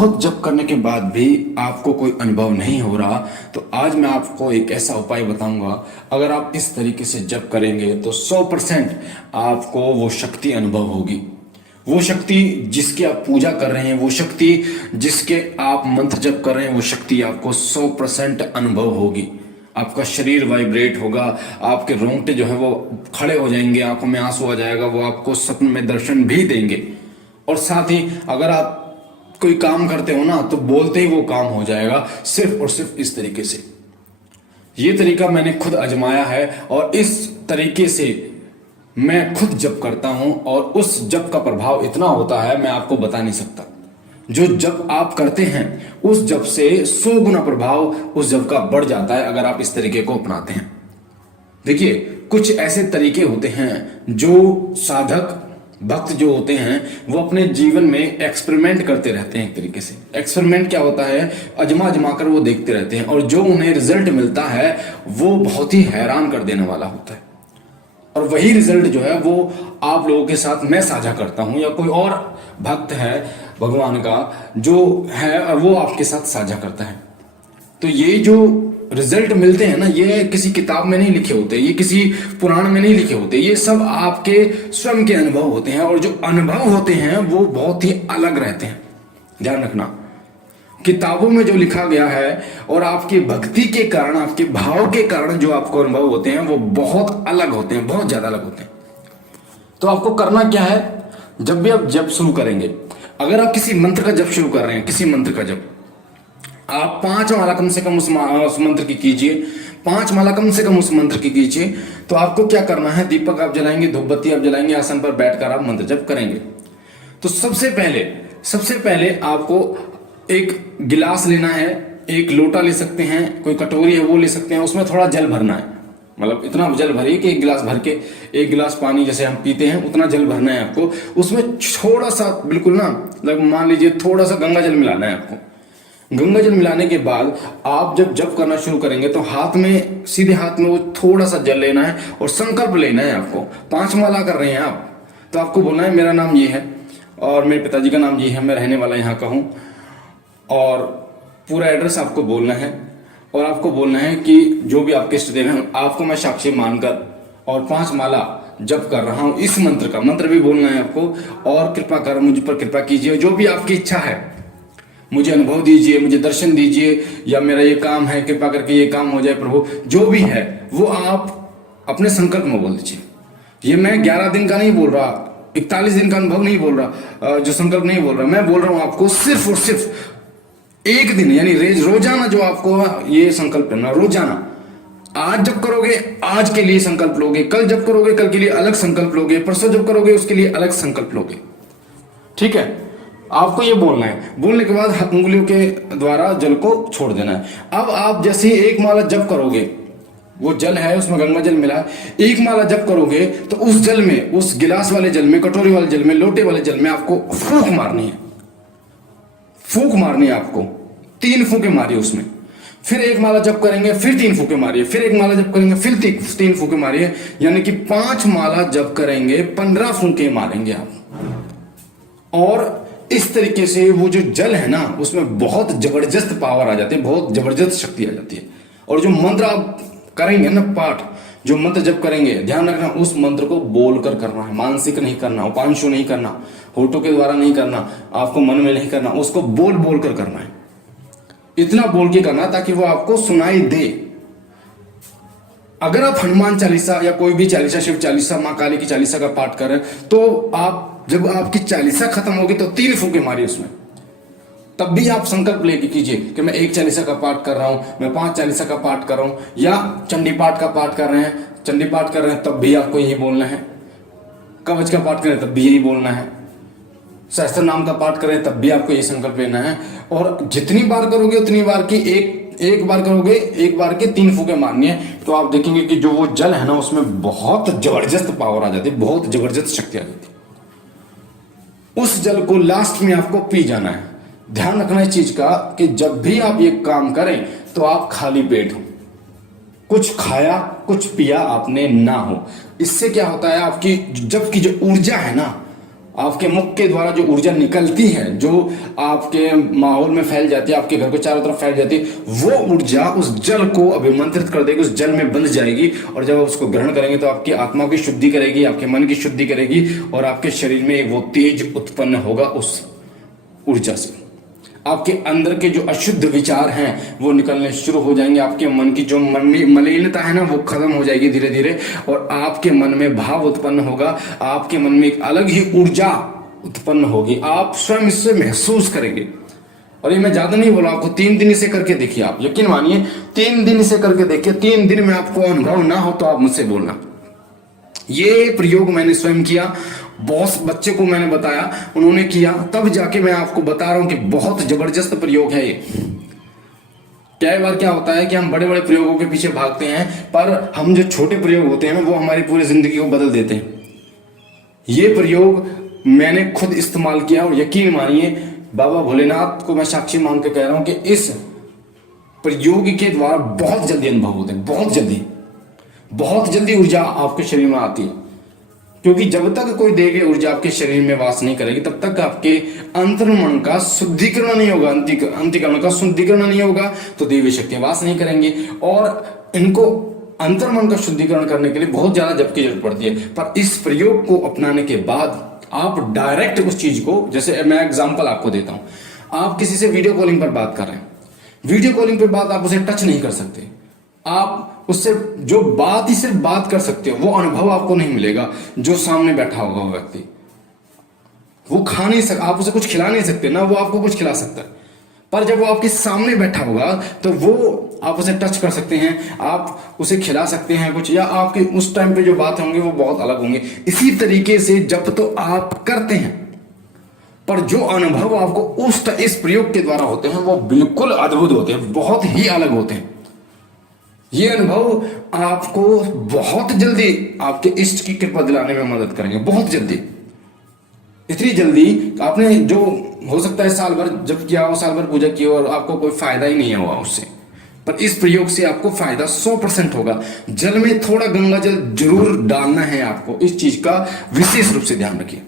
बहुत जप करने के बाद भी आपको कोई अनुभव नहीं हो रहा, तो आज मैं आपको एक ऐसा उपाय बताऊंगा। अगर आप इस तरीके से जप करेंगे तो 100% आपको वो शक्ति अनुभव होगी। वो शक्ति जिसकी आप पूजा कर रहे हैं, वो शक्ति जिसके आप मंत्र जप कर रहे हैं, वो शक्ति आपको 100% अनुभव होगी। आपका शरीर वाइब्रेट होगा, आपके रोंगटे जो है वो खड़े हो जाएंगे, आंखों में आंसू आ जाएगा, वो आपको सपने में दर्शन भी देंगे। और साथ ही अगर आप कोई काम करते हो ना, तो बोलते ही वो काम हो जाएगा, सिर्फ और सिर्फ इस तरीके से। ये तरीका मैंने खुद आजमाया है और इस तरीके से मैं खुद जप करता हूं और उस जप का प्रभाव इतना होता है, मैं आपको बता नहीं सकता। जो जप आप करते हैं उस जप से 100 गुना प्रभाव उस जप का बढ़ जाता है अगर आप इस तरीके को अपनाते हैं। देखिए, कुछ ऐसे तरीके होते हैं जो साधक भक्त जो होते हैं वो अपने जीवन में एक्सपेरिमेंट करते रहते हैं। एक तरीके से एक्सपेरिमेंट क्या होता है, अजमा अजमा कर वो देखते रहते हैं और जो उन्हें रिजल्ट मिलता है वो बहुत ही हैरान कर देने वाला होता है। और वही रिजल्ट जो है वो आप लोगों के साथ मैं साझा करता हूं, या कोई और भक्त है भगवान का जो है और वो आपके साथ साझा करता है। तो ये जो रिजल्ट मिलते हैं ना, ये किसी किताब में नहीं लिखे होते, ये किसी पुराण में नहीं लिखे होते, ये सब आपके स्वयं के अनुभव होते हैं। और जो अनुभव होते हैं वो बहुत ही अलग रहते हैं। ध्यान रखना, किताबों में जो लिखा गया है और आपकी भक्ति के कारण, आपके भाव के कारण जो आपको अनुभव होते हैं वो बहुत अलग होते हैं, बहुत ज्यादा अलग होते हैं। तो आपको करना क्या है, जब भी आप जप शुरू करेंगे, अगर आप किसी मंत्र का जप शुरू कर रहे हैं, किसी मंत्र का जप, आप 5 माला कम से कम उस मंत्र की कीजिए, 5 माला कम से कम उस मंत्र की कीजिए। तो आपको क्या करना है, दीपक आप जलाएंगे, धूपबत्ती आप जलाएंगे, आसन पर बैठकर आप मंत्र जप करेंगे। तो सबसे पहले आपको एक गिलास लेना है, एक लोटा ले सकते हैं, कोई कटोरी है वो ले सकते हैं, उसमें थोड़ा जल भरना है। मतलब इतना जल भरिए कि एक गिलास भर के, एक गिलास पानी जैसे हम पीते हैं उतना जल भरना है आपको। उसमें थोड़ा सा, बिल्कुल ना, मान लीजिए थोड़ा सा गंगा जल मिलाना है आपको। गंगा जल मिलाने के बाद आप जब जप करना शुरू करेंगे तो हाथ में, सीधे हाथ में वो थोड़ा सा जल लेना है और संकल्प लेना है आपको। 5 माला कर रहे हैं आप, तो आपको बोलना है मेरा नाम ये है और मेरे पिताजी का नाम ये है, मैं रहने वाला यहाँ का हूँ, और पूरा एड्रेस आपको बोलना है। और आपको बोलना है कि जो भी आपके इष्ट देव हैं आपको मैं साक्षी मानकर और 5 माला जप कर रहा हूँ इस मंत्र का, मंत्र भी बोलना है आपको। और कृपा कर मुझ पर कृपा कीजिए, जो भी आपकी इच्छा है मुझे अनुभव दीजिए, मुझे दर्शन दीजिए, या मेरा ये काम है कृपा करके ये काम हो जाए प्रभु, जो भी है वो आप अपने संकल्प में बोल दीजिए। ये मैं 11 दिन का नहीं बोल रहा, 41 दिन का अनुभव नहीं बोल रहा, जो संकल्प नहीं बोल रहा, मैं बोल रहा हूँ आपको सिर्फ और सिर्फ एक दिन, यानी रोजाना जो आपको ये संकल्प करना, रोजाना। आज जब करोगे आज के लिए संकल्प लोगे, कल जब करोगे कल के लिए अलग संकल्प लोगे, परसों जब करोगे उसके लिए अलग संकल्प लोगे। ठीक है, आपको ये बोलना है। बोलने के बाद उंगलियों के द्वारा जल को छोड़ देना है। अब आप जैसे ही 1 माला जप करोगे, वो जल है उसमें गंगा जल मिला, 1 माला जप करोगे तो उस जल में, उस गिलास वाले जल में, कटोरी वाले जल में, लोटे वाले जल में आपको फूंक मारनी है। फूंक मारनी है आपको, 3 फूंके मारिए उसमें। फिर 1 माला जप करेंगे, फिर 3 फूंके मारिए, फिर 1 माला जप करेंगे, फिर 3 फूंके मारिए, यानी कि 5 माला जप करेंगे, 15 फूंके मारेंगे आप। और इस तरीके से वो जो जल है ना, उसमें बहुत जबरदस्त पावर आ जाती है, बहुत जबरदस्त शक्ति आ जाती है। और जो मंत्र आप करेंगे ना, पाठ जो मंत्र जप करेंगे, ध्यान रखना उस मंत्र को बोलकर करना है, मानसिक नहीं करना, उपांशु नहीं करना, होठों के द्वारा नहीं करना, आपको मन में नहीं करना, उसको बोल बोल कर करना है। इतना बोल के करना ताकि वो आपको सुनाई दे। अगर आप हनुमान चालीसा या कोई भी चालीसा, शिव चालीसा, मां काली की चालीसा का पाठ कर रहे हैं, तो आप जब आपकी चालीसा खत्म होगी तो 3 फूंके मारिए उसमें। तब भी आप संकल्प लेके कीजिए कि मैं 1 चालीसा का पाठ कर रहा हूं, मैं 5 चालीसा का पाठ कर रहा हूं, या चंडी पाठ का पाठ कर रहे हैं, चंडी पाठ कर रहे हैं, तब भी आपको यही बोलना है। कवच का पाठ करें तब भी यही बोलना है। सहस्त्र नाम का पाठ करें तब भी आपको यही संकल्प लेना है। और जितनी बार करोगे उतनी बार की, एक बार करोगे, 1 बार के 3 फूंके मारनी है, तो आप देखेंगे कि जो वो जल है ना, उसमें बहुत जबरदस्त पावर आ जाती है, बहुत जबरदस्त शक्ति आ जाती है। उस जल को लास्ट में आपको पी जाना है। ध्यान रखना इस चीज का कि जब भी आप ये काम करें तो आप खाली पेट हो, कुछ खाया कुछ पिया आपने ना हो। इससे क्या होता है, आपकी जब की जो ऊर्जा है ना, आपके मुख के द्वारा जो ऊर्जा निकलती है, जो आपके माहौल में फैल जाती है, आपके घर को चारों तरफ फैल जाती है, वो ऊर्जा उस जल को अभिमंत्रित कर देगी, उस जल में बंध जाएगी। और जब आप उसको ग्रहण करेंगे तो आपकी आत्मा की शुद्धि करेगी, आपके मन की शुद्धि करेगी, और आपके शरीर में एक वो तेज उत्पन्न होगा उस ऊर्जा से। आपके अंदर के जो अशुद्ध विचार हैं वो निकलने शुरू हो जाएंगे। आपके मन की जो मलिनता है ना, वो खत्म हो जाएगी धीरे धीरे, और आपके मन में भाव उत्पन्न होगा। आपके मन में एक अलग ही ऊर्जा उत्पन्न होगी, आप स्वयं इससे महसूस करेंगे। और ये मैं ज्यादा नहीं बोला, आपको 3 दिन इसे करके देखिए। आप यकीन मानिए 3 दिन इसे करके देखिए, 3 दिन में आपको अनुभव ना हो तो आप मुझसे बोलना। ये प्रयोग मैंने स्वयं किया, बहुत बच्चे को मैंने बताया, उन्होंने किया, तब जाके मैं आपको बता रहा हूं कि बहुत जबरदस्त प्रयोग है ये। कई बार क्या होता है कि हम बड़े बड़े प्रयोगों के पीछे भागते हैं, पर हम जो छोटे प्रयोग होते हैं ना, वो हमारी पूरी जिंदगी को बदल देते हैं। ये प्रयोग मैंने खुद इस्तेमाल किया, और यकीन मानिए बाबा भोलेनाथ को मैं साक्षी मान के कह रहा हूं कि इस प्रयोग के द्वारा बहुत जल्दी अनुभव होते हैं, बहुत जल्दी ऊर्जा आपके शरीर में आती है। क्योंकि जब तक कोई दैवीय ऊर्जा आपके शरीर में वास नहीं करेगी, तब तक आपके अंतर्मन का शुद्धिकरण नहीं होगा, अंतिकरण का शुद्धिकरण नहीं होगा, तो दैवीय शक्तियां वास नहीं करेंगी। और इनको अंतर्मन का शुद्धिकरण करने के लिए बहुत ज्यादा जप की जरूरत पड़ती है। पर इस प्रयोग को अपनाने के बाद आप डायरेक्ट उस चीज को, जैसे मैं एग्जाम्पल आपको देता हूं, आप किसी से वीडियो कॉलिंग पर बात कर रहे हैं, वीडियो कॉलिंग पर बात आप उसे टच नहीं कर सकते, आप उससे जो बात ही सिर्फ बात कर सकते हो, वो अनुभव आपको नहीं मिलेगा। जो सामने बैठा होगा वो व्यक्ति, वो खा नहीं सकता, आप उसे कुछ खिला नहीं सकते ना, वो आपको कुछ खिला सकता है। पर जब वो आपके सामने बैठा होगा तो वो आप उसे टच कर सकते हैं, आप उसे खिला सकते हैं कुछ, या आपके उस टाइम पे जो बात होंगी वो बहुत अलग होंगे। इसी तरीके से जब तो आप करते हैं, पर जो अनुभव आपको इस प्रयोग के द्वारा होते हैं वो बिल्कुल अद्भुत होते हैं, बहुत ही अलग होते हैं। ये अनुभव आपको बहुत जल्दी आपके इष्ट की कृपा दिलाने में मदद करेंगे, बहुत जल्दी, इतनी जल्दी आपने जो हो सकता है साल भर जब किया हो, साल भर पूजा की हो, और आपको कोई फायदा ही नहीं हुआ उससे, पर इस प्रयोग से आपको फायदा 100% होगा। जल में थोड़ा गंगा जल जरूर डालना है आपको, इस चीज का विशेष रूप से ध्यान रखिए।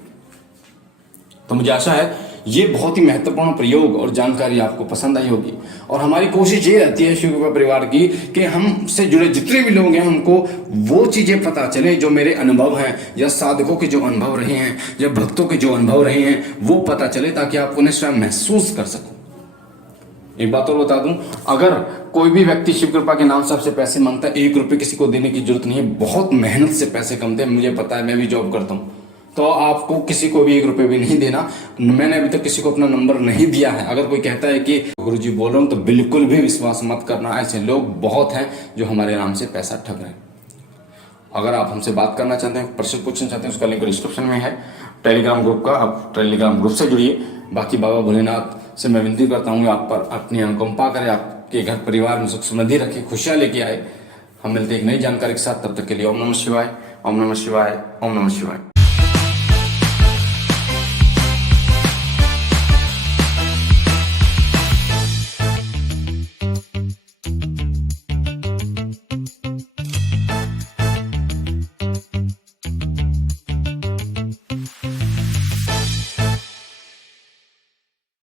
तो मुझे आशा है ये बहुत ही महत्वपूर्ण प्रयोग और जानकारी आपको पसंद आई होगी। और हमारी कोशिश ये रहती है शिव कृपा परिवार की कि हमसे जुड़े जितने भी लोग हैं उनको वो चीजें पता चले जो मेरे अनुभव हैं, या साधकों के जो अनुभव रहे हैं, या भक्तों के जो अनुभव रहे हैं, वो पता चले, ताकि आप उन्हें स्वयं महसूस कर सको। एक बात और बता दूं, अगर कोई भी व्यक्ति शिव कृपा के नाम से आपसे पैसे मांगता है, 1 रुपये किसी को देने की जरूरत नहीं है। बहुत मेहनत से पैसे कमते हैं, मुझे पता है, मैं भी जॉब करता हूँ, तो आपको किसी को भी 1 रुपये भी नहीं देना। मैंने अभी तक किसी को अपना नंबर नहीं दिया है। अगर कोई कहता है कि गुरुजी बोल रहा हूँ, तो बिल्कुल भी विश्वास मत करना। ऐसे लोग बहुत हैं जो हमारे नाम से पैसा ठग रहे हैं। अगर आप हमसे बात करना चाहते हैं, प्रश्न पूछना चाहते हैं, उसका लिंक डिस्क्रिप्शन में है, टेलीग्राम ग्रुप का, आप टेलीग्राम ग्रुप से जुड़िए। बाकी बाबा भोलेनाथ से मैं विनती करता हूँ आप पर अपनी अनुकंपा करें, आपके घर परिवार में सुख समृद्धि रखे, खुशियाँ लेके आए। हम मिलते एक नई जानकारी के साथ, तब तक के लिए ओम नमः शिवाय, ओम नमः शिवाय, ओम नमः शिवाय।